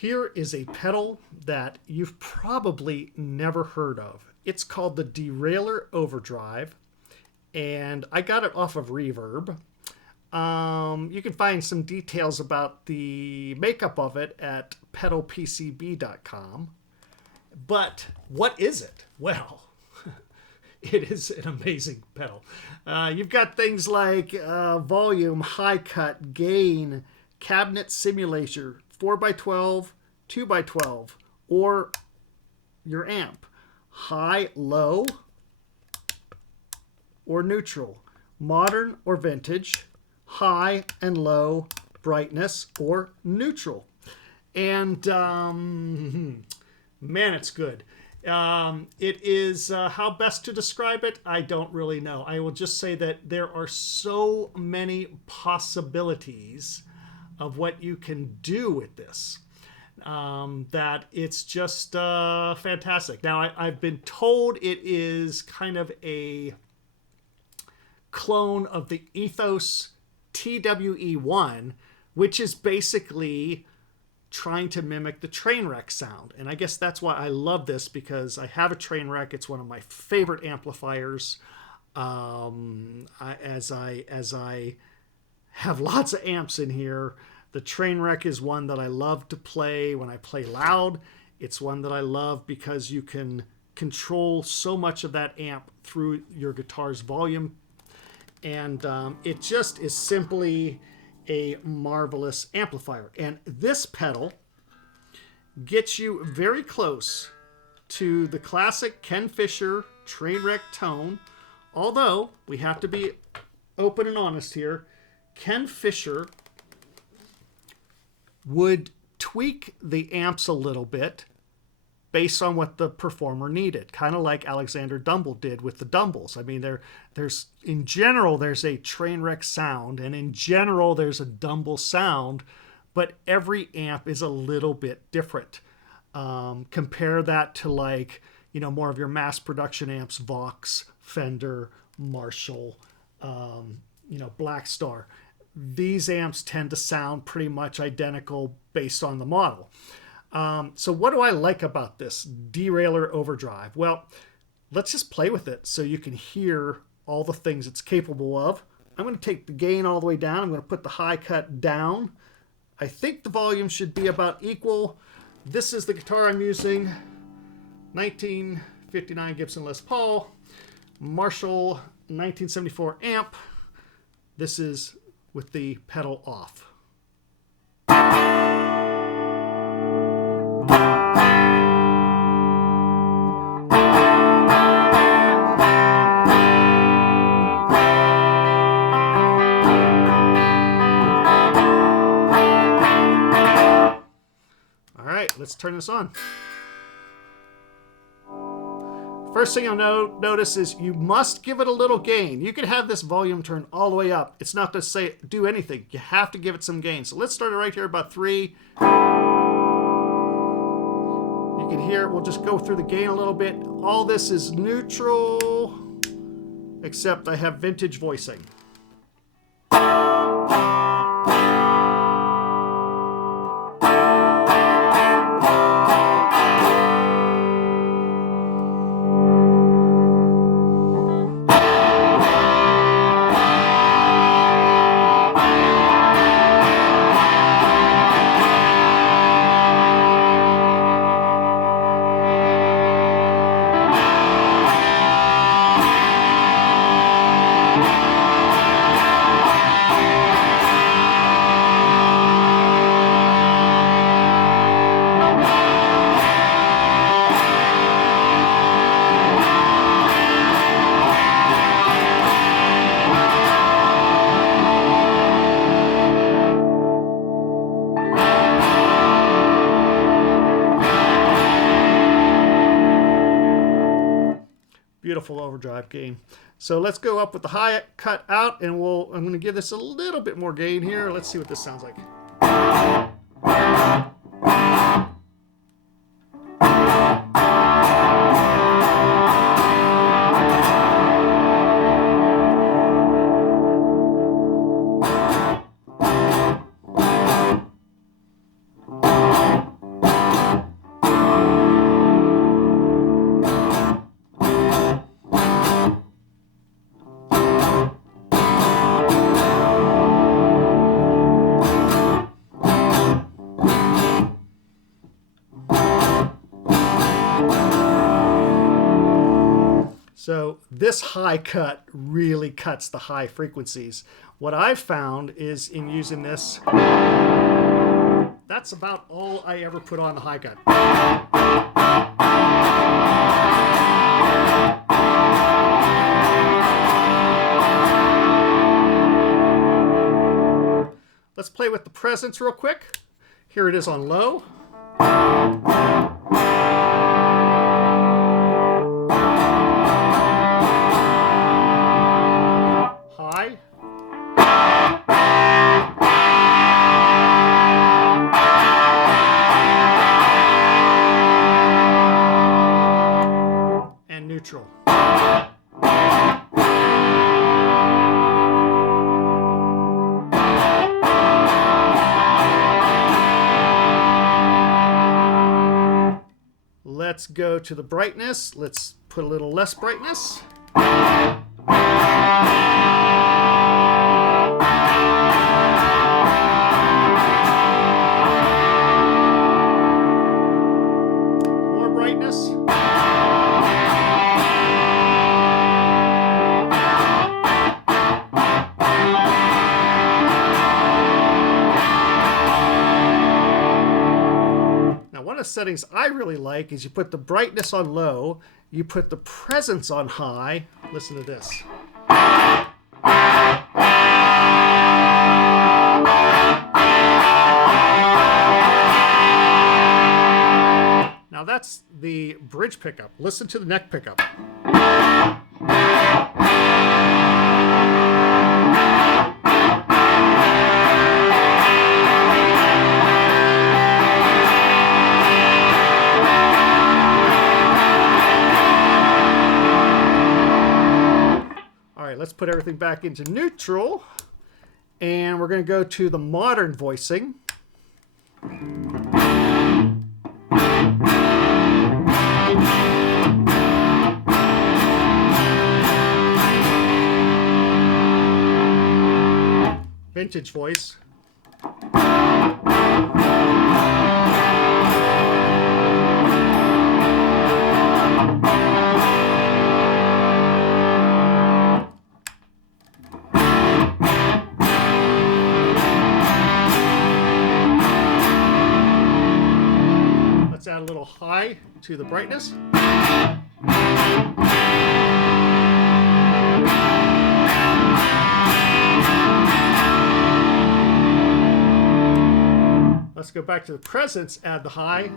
Here is a pedal that you've probably never heard of. It's called the Derailer Overdrive, and I got it off of Reverb. You can find some details about the makeup of it at pedalpcb.com. But what is it? Well, it is an amazing pedal. You've got things like volume, high cut, gain, cabinet simulator, 4x12, 2x12, or your amp, high, low, or neutral, modern or vintage, high and low, brightness, or neutral. And man, it's good. It is, how best to describe it? I don't really know. I will just say that there are so many possibilities of what you can do with this that it's just fantastic. Now, I've been told it is kind of a clone of the Ethos TWE1, which is basically trying to mimic the Trainwreck sound. And I guess that's why I love this, because I have a Trainwreck. It's one of my favorite amplifiers. As I have lots of amps in here, the Trainwreck is one that I love to play when I play loud. It's one that I love because you can control so much of that amp through your guitar's volume. And it just is simply a marvelous amplifier. And this pedal gets you very close to the classic Ken Fisher Trainwreck tone. Although, we have to be open and honest here, Ken Fisher would tweak the amps a little bit based on what the performer needed, kind of like Alexander Dumble did with the Dumbles. I mean, there's in general, there's a Trainwreck sound, and in general, there's a Dumble sound, but every amp is a little bit different. Compare that to, like, more of your mass production amps, Vox, Fender, Marshall, Black Star. These amps tend to sound pretty much identical based on the model. So what do I like about this Derailer Overdrive? Well, let's just play with it so you can hear all the things it's capable of. I'm going to take the gain all the way down. I'm going to put the high cut down. I think the volume should be about equal. This is the guitar I'm using. 1959 Gibson Les Paul. Marshall 1974 amp. This is with the pedal off. Let's turn this on. First thing you'll notice is you must give it a little gain. You could have this volume turned all the way up. It's not to say do anything. You have to give it some gain. So let's start it right here about 3. You can hear it. We'll just go through the gain a little bit. All this is neutral, except I have vintage voicing. Beautiful overdrive gain. So let's go up with the high cut out, and I'm going to give this a little bit more gain here. Let's see what this sounds like. So this high cut really cuts the high frequencies. What I've found is in using this, that's about all I ever put on the high cut. Let's play with the presence real quick. Here it is on low. High. And neutral. Let's go to the brightness. Let's put a little less brightness. More brightness. One of the settings I really like is you put the brightness on low, you put the presence on high. Listen to this. Now that's the bridge pickup. Listen to the neck pickup. Let's put everything back into neutral, and we're going to go to the modern voicing. Vintage voice. Let's add a little high to the brightness. Let's go back to the presence, add the high.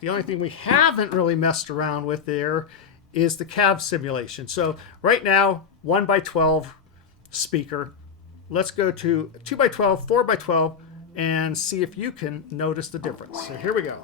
The only thing we haven't really messed around with there is the cab simulation. So right now, 1x12 speaker. Let's go to 2x12, 4x12, and see if you can notice the difference. So here we go.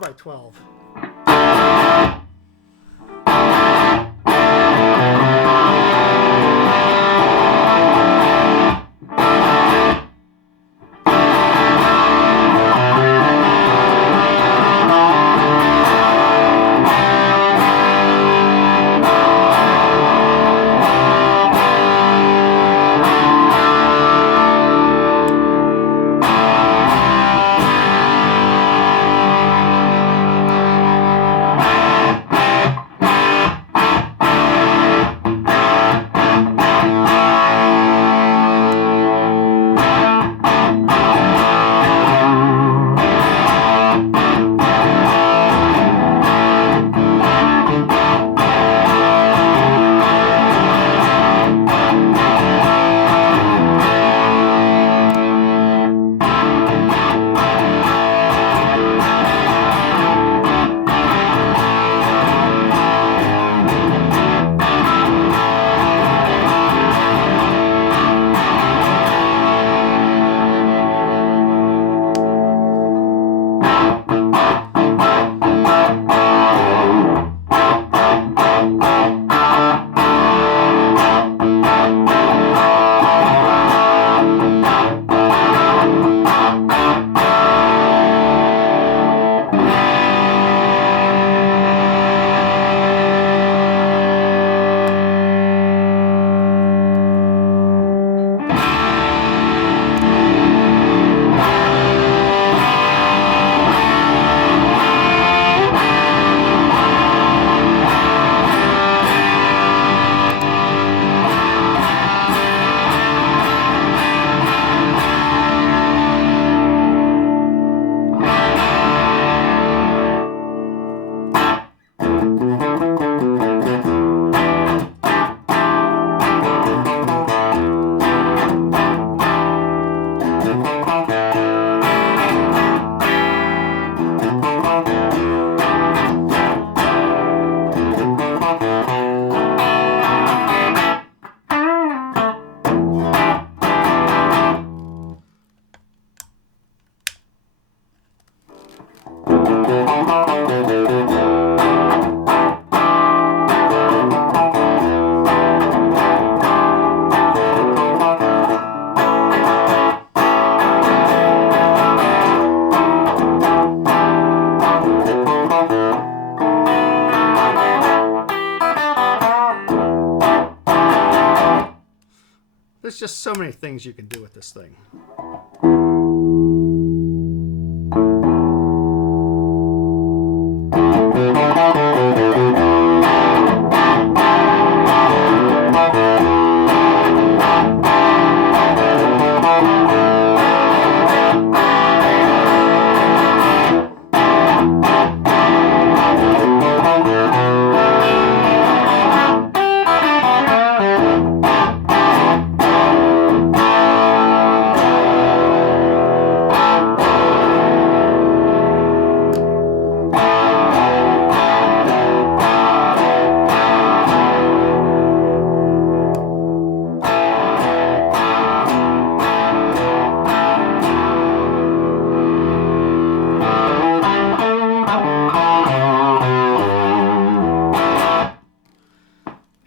By 12. there's just so many things you can do with this thing.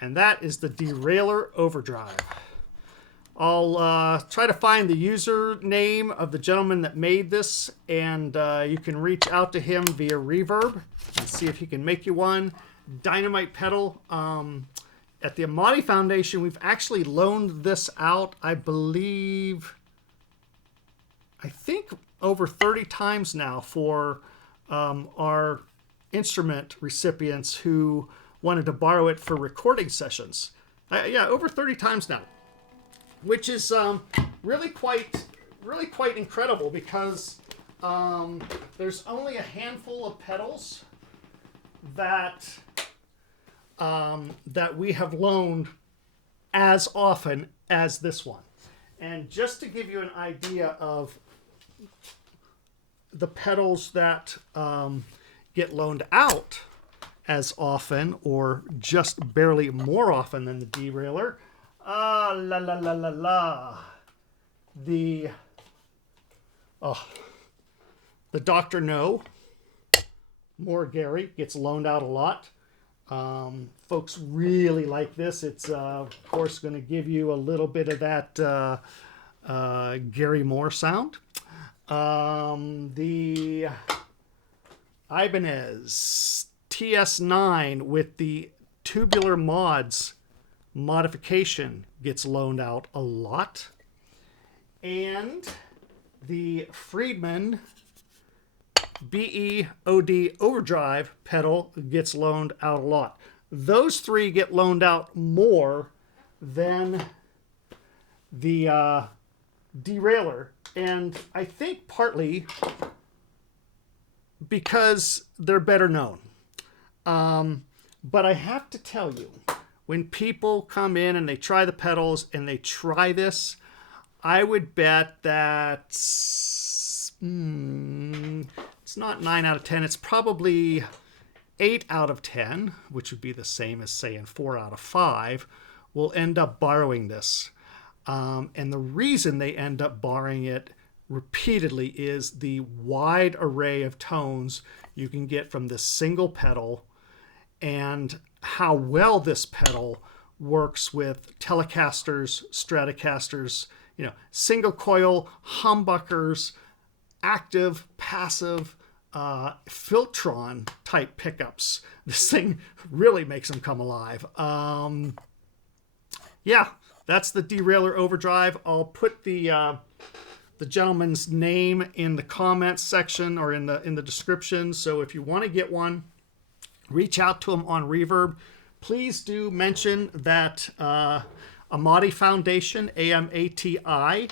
And that is the Derailer Overdrive. I'll try to find the username of the gentleman that made this, and you can reach out to him via Reverb and see if he can make you one. Dynamite pedal. At the Amati Foundation, we've actually loaned this out, I think over 30 times now for our instrument recipients who wanted to borrow it for recording sessions. Yeah, over 30 times now, which is really quite incredible, because there's only a handful of pedals that we have loaned as often as this one. And just to give you an idea of the pedals that get loaned out as often, or just barely more often than the Derailer. The Dr. No, more Gary, gets loaned out a lot. Folks really like this. It's of course going to give you a little bit of that Gary Moore sound. The Ibanez TS9 with the tubular mods modification gets loaned out a lot. And the Friedman BEOD Overdrive pedal gets loaned out a lot. Those three get loaned out more than the Derailer, and I think partly because they're better known. But I have to tell you, when people come in and they try the pedals and they try this, I would bet that it's not 9 out of 10. It's probably 8 out of 10, which would be the same as saying 4 out of 5, will end up borrowing this. And the reason they end up borrowing it repeatedly is the wide array of tones you can get from this single pedal, and how well this pedal works with Telecasters, Stratocasters, single coil, humbuckers, active, passive, Filtron type pickups. This thing really makes them come alive. Yeah, that's the Derailer Overdrive. I'll put the gentleman's name in the comments section or in the description. So if you want to get one, reach out to him on Reverb. Please do mention that Amati Foundation, AMATI,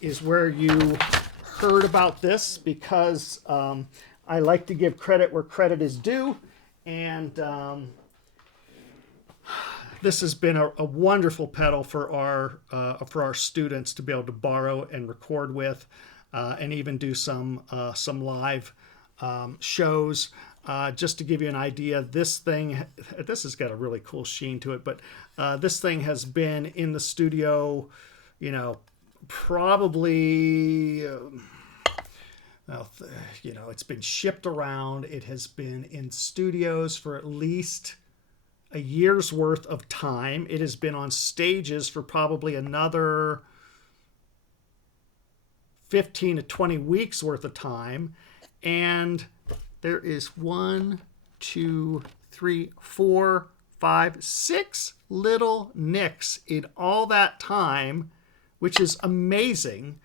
is where you heard about this, because I like to give credit where credit is due. And this has been a wonderful pedal for our students to be able to borrow and record with, and even do some live shows. Just to give you an idea, this has got a really cool sheen to it, but this thing has been in the studio, probably, it's been shipped around. It has been in studios for at least a year's worth of time. It has been on stages for probably another 15 to 20 weeks worth of time. And there is 4, 5, 6 little nicks in all that time, which is amazing.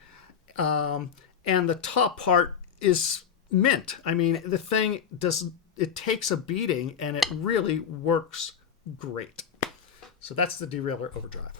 And the top part is mint. I mean, the thing it takes a beating and it really works great. So that's the Derailer Overdrive.